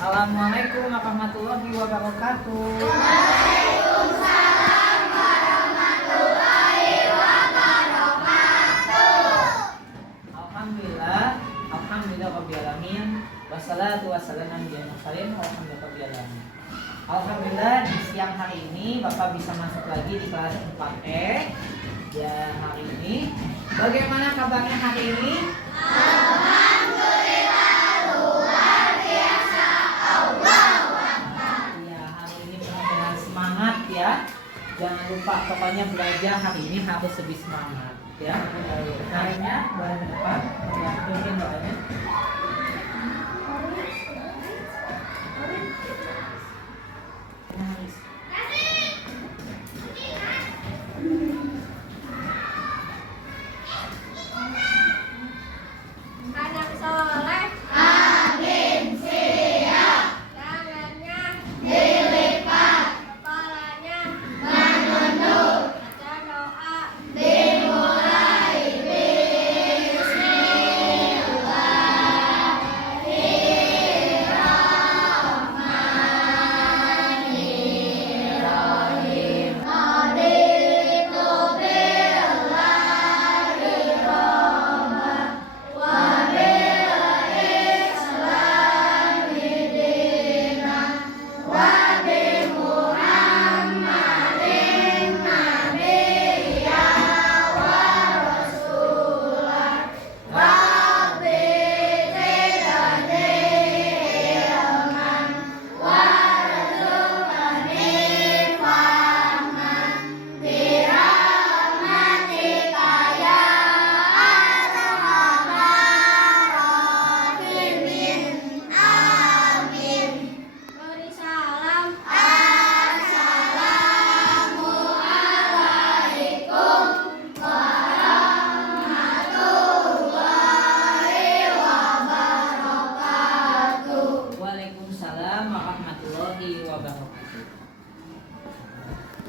Assalamualaikum warahmatullahi wabarakatuh. Waalaikumsalam warahmatullahi wabarakatuh. Alhamdulillah rabbil alamin. Wassalatu wassalamu ala mursalin walhamdulillahi rabbil alamin. Alhamdulillah di siang hari ini Bapak bisa masuk lagi di kelas 4E. Ya, hari ini bagaimana kabarnya hari ini? Alhamdulillah luar biasa. Allahu Akbar. Ya, hari ini penuh dengan semangat ya. Jangan lupa pokoknya belajar hari ini harus lebih semangat ya. Doanya boleh ke depan. Ya, mungkin doanya. Anak soleh, amin siap. Tangannya dilipat, kepalanya menunduk. Baca doa dimulai. Bismillahirrahmanirrahim. Raditu billahi robban wa bil islami dinan wa bi Muhammadin nabiyya wa rasulah. Rabbi zidni ilman warzuqni fahman birahmatika ya arhamar rahimin. Amin. Beri salam. Assalamualaikum warahmatullahi wabarakatuh. Waalaikumsalam warahmatullahi wabarakatuh.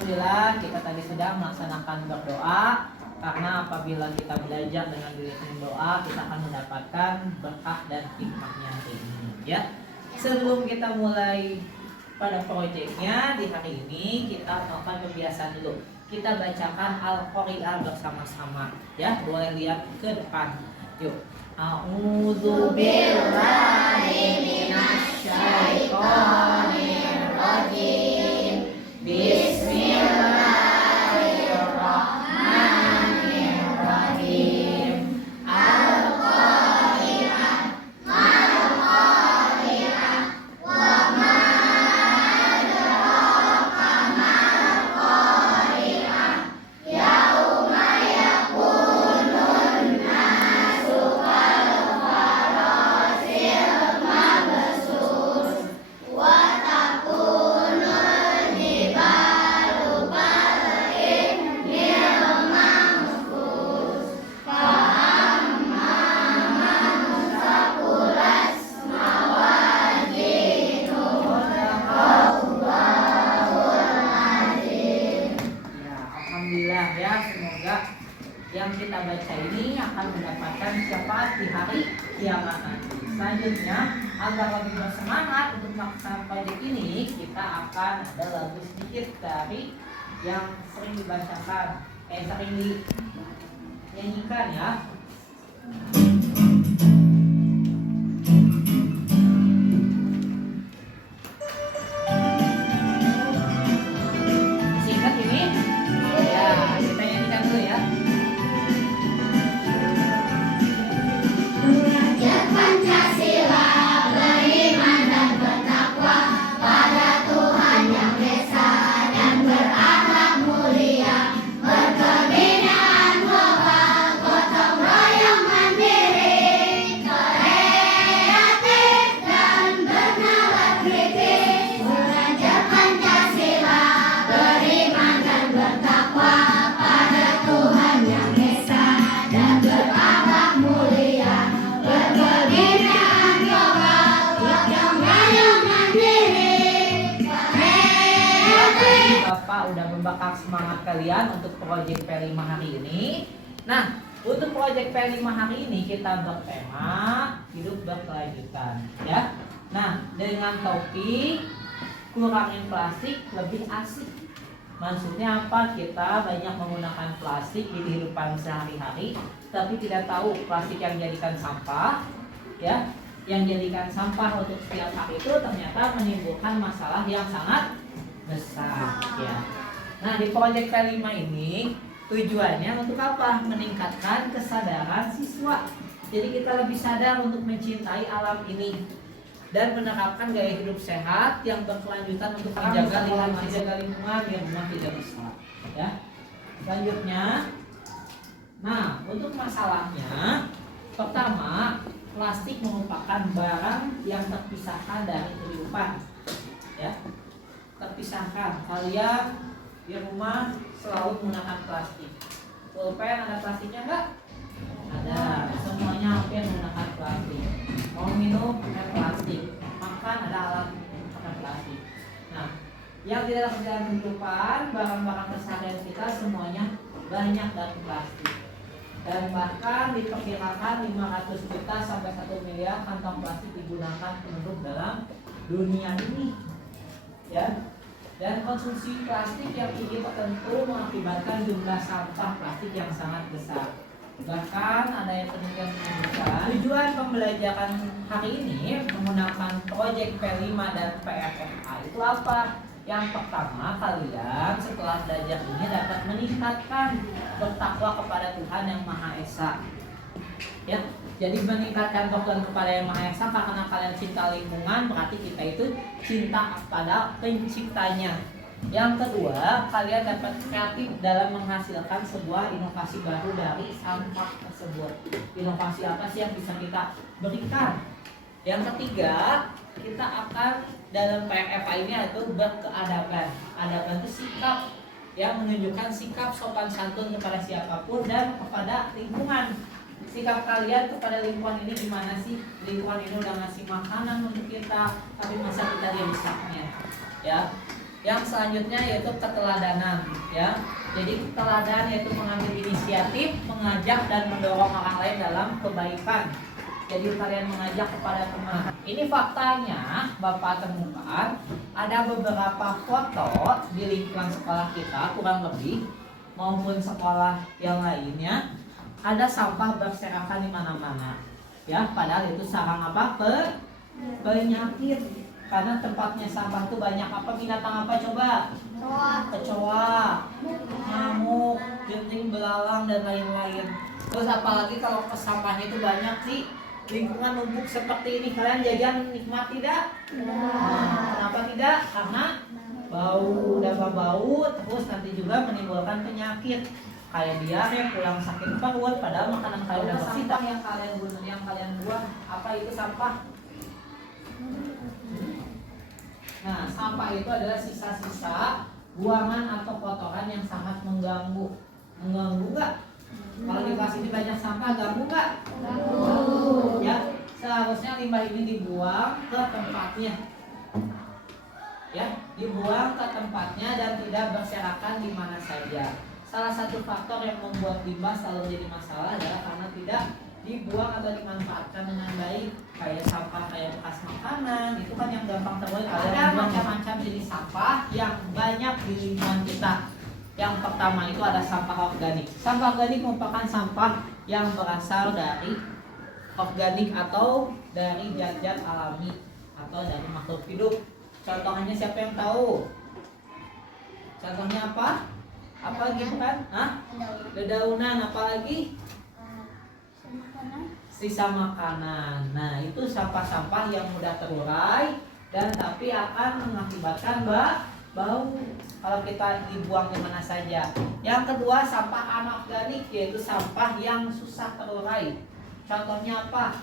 Alhamdulillah kita tadi sudah melaksanakan berdoa, karena apabila kita belajar dengan dengan doa kita akan mendapatkan berkah dan hikmahnya hari ini ya. Sebelum kita mulai pada proyeknya di hari ini, kita melakukan kebiasaan dulu. Kita bacakan Al-Qari'ah bersama-sama ya. Boleh lihat ke depan. Yuk. A'udzu billahi minasy syaithanir rajim. Bismillahirrahmanirrahim. Al-Qari'ah mal-Qari'ah wa ma adraka mal-Qari'ah. Yauma yakunun nasu kal-farasil mabsus wa takunul jibalu kal-ihnil manfus. Fa amma man saqulat mawazinuhu fahumul azim. Ya, alhamdulillah ya, semoga yang kita baca ini akan mendapatkan syafaat di hari kiamat nanti. Selanjutnya, agar lebih bersemangat untuk melaksanakan proyek ini, kita akan ada lagu sedikit dari yang sering dibacakan, sering dinyanyikan ya. Singkat ini? Ya, kita nyanyikan dulu ya. Belajar Pancasila, beriman dan bertakwa pada Tuhan Yang Esa dan berakhlak mulia, berkebinaan global, gotong royong mandiri, kreatif dan bernalar kritis. Belajar Pancasila, beriman dan bertakwa pada Tuhan Yang Esa dan berakhlak mulia, berkebinaan global, gotong royong mandiri, kreatif. Bapak udah membakar semangat kalian untuk proyek P5 hari ini. Nah, untuk proyek P5 hari ini kita bertema hidup berkelanjutan ya. Nah, dengan topik kurangin plastik lebih asik. Maksudnya apa? Kita banyak menggunakan plastik di kehidupan sehari-hari, tapi tidak tahu plastik yang dijadikan sampah, ya, yang dijadikan sampah untuk setiap hari itu ternyata menimbulkan masalah yang sangat besar, ya. Nah, di proyek P5 ini tujuannya untuk apa? Meningkatkan kesadaran siswa. Jadi kita lebih sadar untuk mencintai alam ini dan menerapkan gaya hidup sehat yang berkelanjutan untuk menjaga lingkungan yang memang tidak bisa, ya. Selanjutnya, nah untuk masalahnya, pertama, plastik merupakan barang yang terpisahkan dari kehidupan, ya, terpisahkan. Kalian di rumah selalu menggunakan plastik. Pulpen ada plastiknya enggak? Ada. Semuanya hampir menggunakan plastik. Mau minum pakai plastik, makan ada alat pakai plastik. Nah, yang tidak dalam dalam kehidupan, barang-barang keseharian kita semuanya banyak dari plastik. Dan bahkan diperkirakan 500 juta sampai 1 miliar kantong plastik digunakan penduduk dalam dunia ini, ya. Dan konsumsi plastik yang tinggi tentu mengakibatkan jumlah sampah plastik yang sangat besar. Bahkan ada yang penelitian menunjukkan tujuan pembelajaran hari ini menggunakan proyek P5 dan PFFA itu apa? Yang pertama, kalian setelah belajar ini dapat meningkatkan bertakwa kepada Tuhan yang Maha Esa, ya. Jadi meningkatkan takwa kepada yang Maha Esa karena kalian cinta lingkungan, berarti kita itu cinta pada penciptanya. Yang kedua, kalian dapat kreatif dalam menghasilkan sebuah inovasi baru dari sampah tersebut. Inovasi apa sih yang bisa kita berikan? Yang ketiga, kita akan dalam PFFA ini yaitu berkeadaban. Adaban itu sikap yang menunjukkan sikap sopan santun kepada siapapun dan kepada lingkungan. Sikap kalian kepada lingkungan ini gimana sih? Lingkungan ini udah ngasih makanan untuk kita, tapi masa kita rusaknya, ya. Yang selanjutnya yaitu keteladanan, ya. Jadi teladan yaitu mengambil inisiatif, mengajak dan mendorong orang lain dalam kebaikan. Jadi kalian mengajak kepada teman. Ini faktanya Bapak temukan ada beberapa foto di lingkungan sekolah kita kurang lebih maupun sekolah yang lainnya ada sampah berserakan di mana-mana. Ya, padahal itu sarang apa? Penyakit. Karena tempatnya sampah itu banyak apa, binatang apa coba? Kecoa, nyamuk, jentik, belalang dan lain-lain. Terus apalagi kalau sampahnya itu banyak sih, lingkungan numpuk seperti ini, kalian jajan nikmat tidak? Nah, kenapa tidak? Karena bau, dapat bau, terus nanti juga menimbulkan penyakit kayak diare, pulang sakit perut, padahal makanan kalian udah bersih. Yang kalian buang apa itu sampah? Nah, sampah itu adalah sisa-sisa buangan atau kotoran yang sangat mengganggu. Mengganggu nggak? Kalau di kelas ini banyak sampah, ganggu nggak? Ganggu. Ya, seharusnya limbah ini dibuang ke tempatnya. Ya, dibuang ke tempatnya dan tidak berserakan di mana saja. Salah satu faktor yang membuat limbah selalu jadi masalah adalah karena tidak dibuang atau dimanfaatkan dengan baik. Kayak sampah kayak bekas makanan itu kan yang gampang terbuat. Ada macam-macam jenis sampah yang banyak di lingkungan kita. Yang pertama itu ada sampah organik. Sampah organik merupakan sampah yang berasal dari organik atau dari zat-zat alami atau dari makhluk hidup. Contohnya siapa yang tahu? Contohnya apa? Apa gitu kan? Hah? Dedaunan, apalagi? Sisa makanan. Nah, itu sampah-sampah yang mudah terurai dan tapi akan mengakibatkan bau kalau kita dibuang di mana saja. Yang kedua, sampah anorganik yaitu sampah yang susah terurai. Contohnya apa?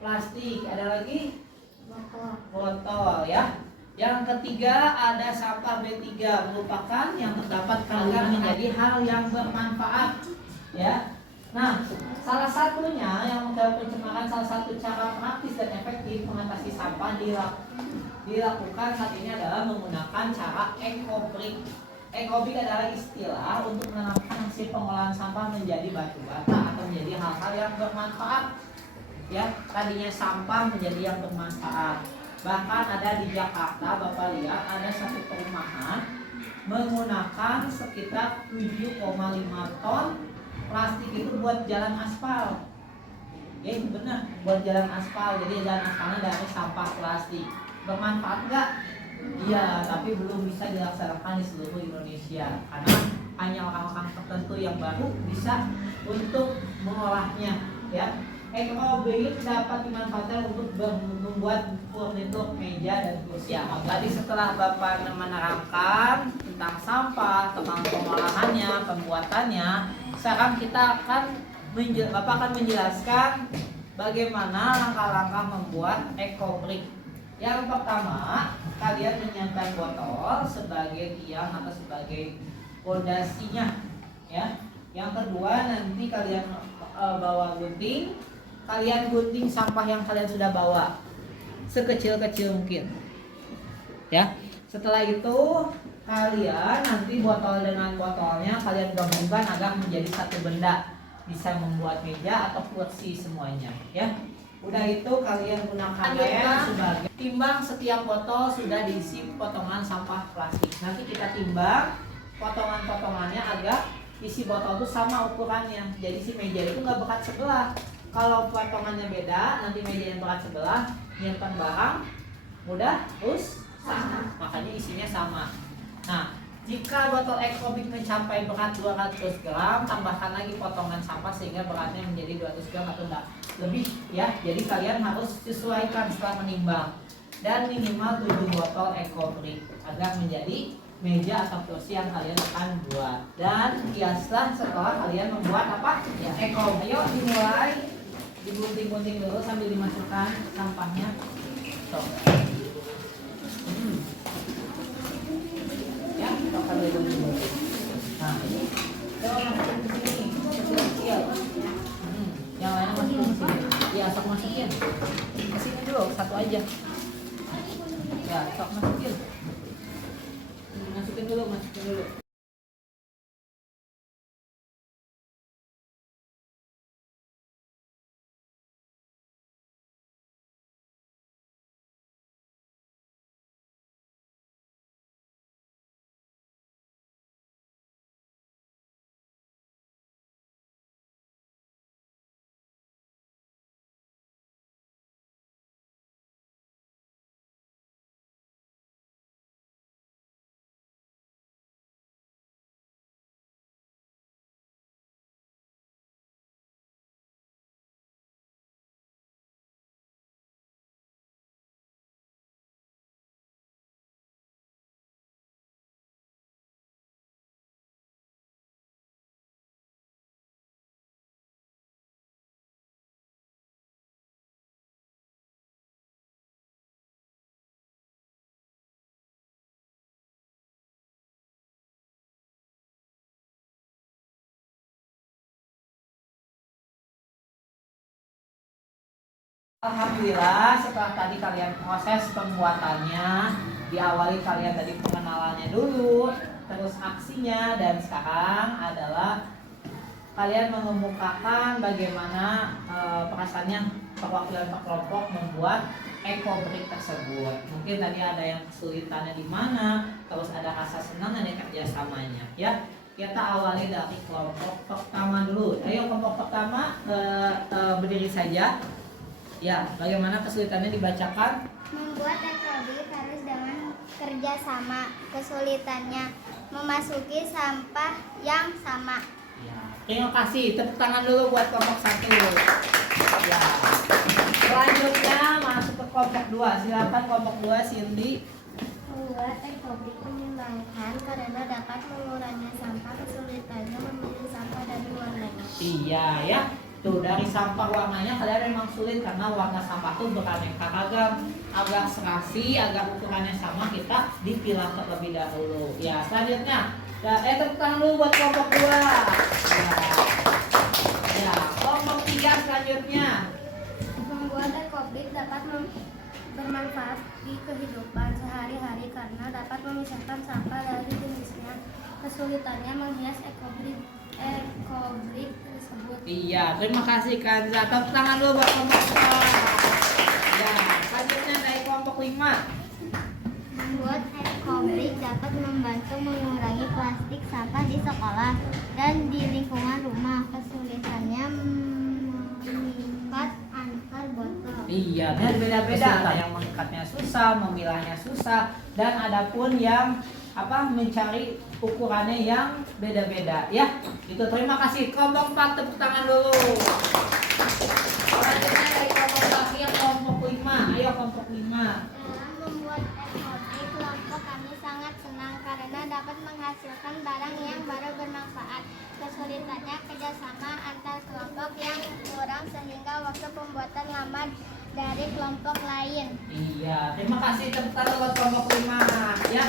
Plastik. Ada lagi? Botol, ya. Yang ketiga ada sampah B3 merupakan yang terdapat kandungan menjadi hal yang bermanfaat, ya. Nah, salah satunya yang dalam pencemaran, salah satu cara praktis dan efektif mengatasi sampah dilakukan saat ini adalah menggunakan cara ekobrik. Ekobrik adalah istilah untuk menanamkan hasil pengolahan sampah menjadi batu bata atau menjadi hal-hal yang bermanfaat. ya, tadinya sampah menjadi yang bermanfaat. Bahkan ada di Jakarta, Bapak lihat ada satu perumahan menggunakan sekitar 7,5 ton plastik itu buat jalan aspal. Ya itu benar, buat jalan aspal. Jadi jalan aspalnya dari sampah plastik. Bermanfaat nggak? Iya, tapi belum bisa dilaksanakan di seluruh Indonesia karena hanya orang-orang tertentu yang baru bisa untuk mengolahnya. Ya, Eco-Brick dapat dimanfaatkan untuk membuat furnitur, meja, dan kursi. Ya, tadi setelah Bapak menerangkan tentang sampah, tentang pengolahannya, pembuatannya, sekarang kita akan Bapak akan menjelaskan bagaimana langkah-langkah membuat Eco-Brick. Yang pertama, kalian menyiapkan botol sebagai tiang atau sebagai pondasinya, ya. Yang kedua, nanti kalian bawa gunting. Kalian gunting sampah yang kalian sudah bawa sekecil-kecil mungkin, ya. Setelah itu kalian nanti botol dengan botolnya kalian gabungkan agar menjadi satu benda, bisa membuat meja atau kursi semuanya, ya. Udah itu kalian gunakan sebagai timbang. Setiap botol sudah diisi potongan sampah plastik. Nanti kita timbang potongan-potongannya agar isi botol itu sama ukurannya. Jadi si meja itu nggak berat sebelah. Kalau potongannya beda, nanti meja yang berat sebelah, nyimpan barang mudah rusak. Makanya isinya sama. Nah, jika botol Eco-Brick mencapai berat 200 gram, tambahkan lagi potongan sampah sehingga beratnya menjadi 200 gram atau enggak lebih, ya. Jadi kalian harus sesuaikan setelah menimbang. Dan minimal 7 botol Eco-Brick agar menjadi meja atau kursi yang kalian akan buat. Dan hiaslah setelah kalian membuat apa? Ya, Eco-Brick. Ayo dimulai. Digunting-gunting dulu sambil dimasukkan sampahnya. Tuh. Ya, akan dulu. Nah, ini coba masukin ke sini, kecil-kecil. Yang lainnya masukin ke sini. Ya, sok masukin. Ke sini dulu, satu aja. Ya, sok masukin. Masukin dulu. Alhamdulillah, setelah tadi kalian proses pembuatannya, diawali kalian tadi pengenalannya dulu, terus aksinya, dan sekarang adalah kalian mengemukakan bagaimana perasaannya perwakilan per kelompok membuat Eco-Brick tersebut. Mungkin tadi ada yang kesulitannya di mana, terus ada rasa senang dan kerjasamanya, ya. Kita awali dari kelompok pertama dulu. Ayo kelompok pertama berdiri saja. Ya, bagaimana kesulitannya dibacakan? Membuat Eco-Brick harus dengan kerjasama. Kesulitannya memasuki sampah yang sama. Ya, terima kasih. Tepuk tangan dulu buat kelompok 1. Ya. Selanjutnya masuk ke kelompok 2. Silakan kelompok 2, Cindy. Membuat Eco-Brick menyenangkan karena dapat mengurangi sampah. Kesulitannya memilih sampah dari warnanya. Iya ya. Tuh, dari sampah warnanya kalian memang sulit karena warna sampah tuh beraneka ragam, agak serasi, agak ukurannya sama, kita dipilah terlebih dahulu. Ya, selanjutnya, tepuk tangan dulu buat kelompok 2. Ya, kelompok 3 selanjutnya. Membuat Eco-Brick dapat bermanfaat di kehidupan sehari-hari karena dapat memisahkan sampah dari jenisnya. Kesulitannya menghias Eco-Brick tersebut. Iya, terima kasih Kanza. Tepuk tangan dulu buat kelompok 4. Ya, selanjutnya dari kelompok 5. Membuat ekobrik dapat membantu mengurangi plastik sampah di sekolah dan di lingkungan rumah. Kesulitannya mengikat antar botol. Iya, dan beda-beda. Ada yang mengikatnya susah, memilahnya susah, dan ada pun yang mencari ukurannya yang beda-beda. Ya, itu terima kasih kelompok 4, tepuk tangan dulu. Selanjutnya dari kelompok terakhir kelompok 5. Ayo kelompok 5. Dalam membuat ekobrik, kelompok kami sangat senang karena dapat menghasilkan barang yang baru bermanfaat. Kesulitannya kerjasama antar kelompok yang kurang sehingga waktu pembuatan lama dari kelompok lain. Iya, terima kasih tepuk tangan buat kelompok 5. Ya,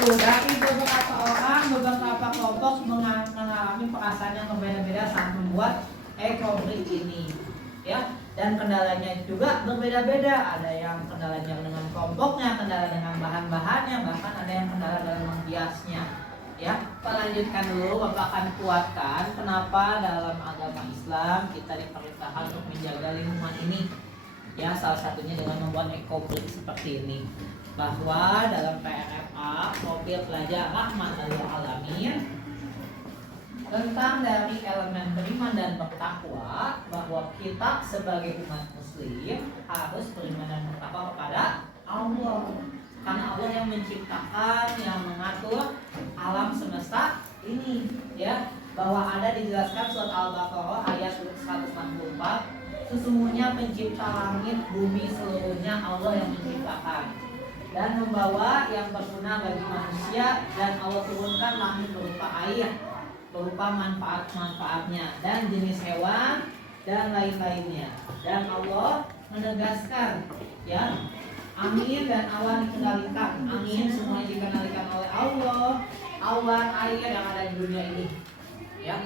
tuh dari beberapa orang, beberapa kelompok mengalami perasaan yang berbeda-beda saat membuat ekobrik ini. Ya, dan kendalanya juga berbeda-beda. Ada yang kendalanya dengan kelompoknya, kendala dengan bahan-bahannya, bahkan ada yang kendala dalam menghiasnya. Ya, lanjutkan dulu, Bapak akan kuatkan kenapa dalam agama Islam kita diperintahkan untuk menjaga lingkungan ini. Ya, salah satunya dengan membuat ekobrik seperti ini. Bahwa dalam PRFA, Profil Pelajar Rahmatan lil Alamin, tentang dari elemen beriman dan bertakwa, bahwa kita sebagai umat muslim harus beriman dan bertakwa kepada Allah. Karena Allah yang menciptakan, yang mengatur alam semesta ini, ya. Bahwa ada dijelaskan surat Al-Baqarah ayat 164, sesungguhnya pencipta langit, bumi seluruhnya Allah yang menciptakan dan membawa yang berguna bagi manusia, dan Allah turunkan langit berupa air, berupa manfaat-manfaatnya dan jenis hewan dan lain-lainnya. Dan Allah menegaskan, ya, angin dan awan dikendalikan. Angin semuanya dikendalikan oleh Allah, awan, air yang ada di dunia ini, ya.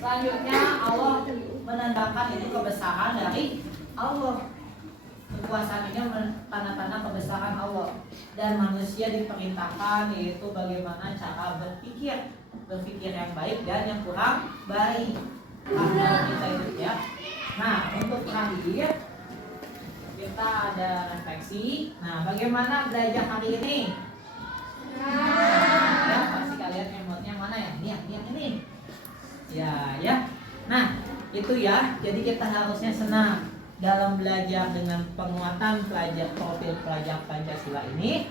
Selanjutnya Allah menandakan itu kebesaran dari Allah. Kekuasaan ini tanda-tanda kebesaran Allah, dan manusia diperintahkan yaitu bagaimana cara berpikir yang baik dan yang kurang baik. Karena kita itu, ya. Nah, untuk terakhir kita ada refleksi. Nah, bagaimana belajar hari ini? Ya, pasti kalian emotnya mana ya? Ini. Ya. Nah, itu ya. Jadi kita harusnya senang dalam belajar dengan penguatan profil pelajar Pancasila ini.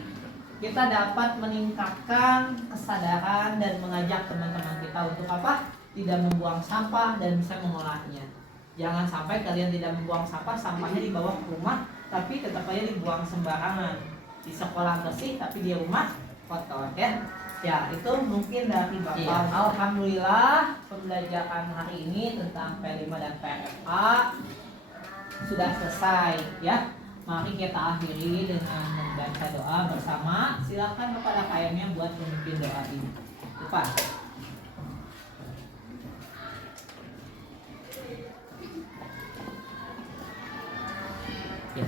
Kita dapat meningkatkan kesadaran dan mengajak teman-teman kita untuk apa? Tidak membuang sampah dan bisa mengolahnya. Jangan sampai kalian tidak membuang sampah, sampahnya dibawa ke rumah, tapi tetap aja dibuang sembarangan. Di sekolah bersih, tapi di rumah kotor, ya. Ya, itu mungkin dari Bapak. Iya. Alhamdulillah pembelajaran hari ini tentang P5 dan PFA sudah selesai, ya. Mari kita akhiri dengan membaca doa bersama. Silakan kepada KM-nya buat memimpin doa ini. Lupa. Ya.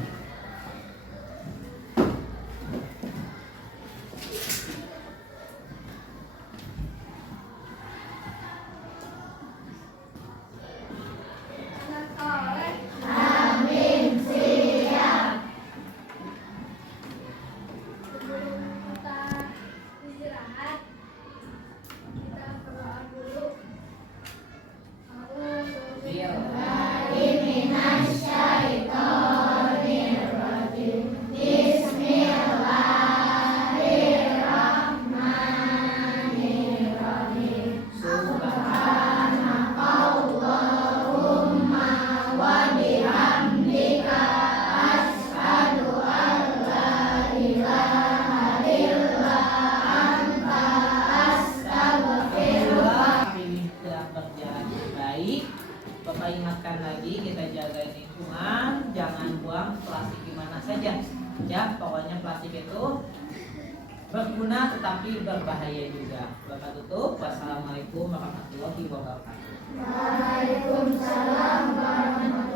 Bapak ingatkan lagi, kita jaga lingkungan, jangan buang plastik di mana saja. Ya, pokoknya plastik itu berguna tetapi berbahaya juga. Bapak tutup. Wassalamualaikum warahmatullahi wabarakatuh. Waalaikumsalam warahmatullahi wabarakatuh.